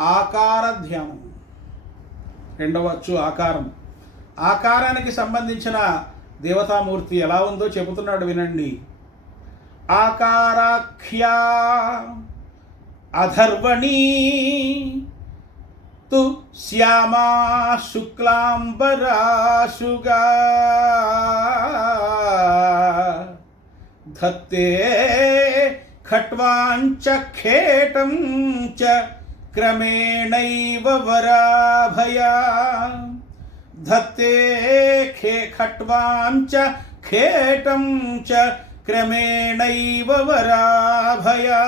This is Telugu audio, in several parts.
ఆకార ధ్యానం. రెండవ అచ్చు ఆకారం. ఆకారానికి సంబంధించిన దేవతామూర్తి ఎలా ఉందో చెబుతున్నాడు వినండి. ఆకారాఖ్యా అధర్వణీ తు శ్యామా శుక్లాంబరాశుగా ధత్తే ఖట్వాంచ ఖేటం చ క్రమేణైవ వరాభయా. ధత్తే ఖట్వాంచ ఖేటం చ క్రమేణైవ వరాభయా.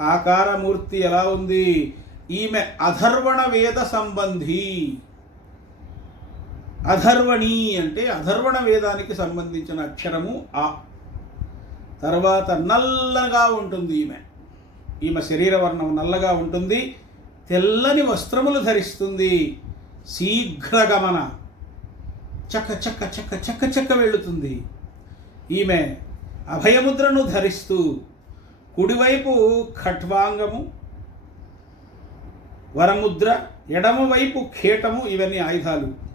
ఆకారమూర్తి ఎలా ఉంది? ఈమె అధర్వణ వేద సంబంధి. అధర్వణి అంటే అధర్వణ వేదానికి సంబంధించిన అక్షరము ఆ. తర్వాత నల్లగా ఉంటుంది ఈమె శరీర వర్ణం నల్లగా ఉంటుంది. తెల్లని వస్త్రములు ధరిస్తుంది. శీఘ్రగమన, చక్క చక్క చక్క చక్క చక్క వెళుతుంది. ఈమె అభయముద్రను ధరిస్తూ కుడివైపు ఖట్వాంగము, వరముద్ర, ఎడమవైపు ఖేటము, ఇవన్నీ ఆయుధాలు.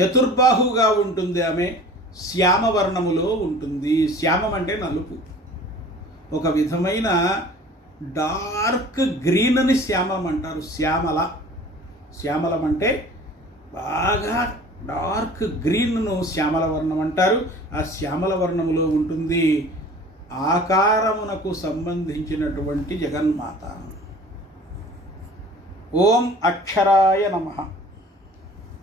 చతుర్బాహుగా ఉంటుంది. ఆమె శ్యామవర్ణములో ఉంటుంది. శ్యామం అంటే నలుపు. ఒక విధమైన డార్క్ గ్రీన్ అని శ్యామం అంటారు. శ్యామలం అంటే బాగా డార్క్ గ్రీన్ను శ్యామల వర్ణం అంటారు. ఆ శ్యామల వర్ణములో ఉంటుంది. ఆకారమునకు సంబంధించినటువంటి జగన్మాత. ఓం అక్షరాయ నమః.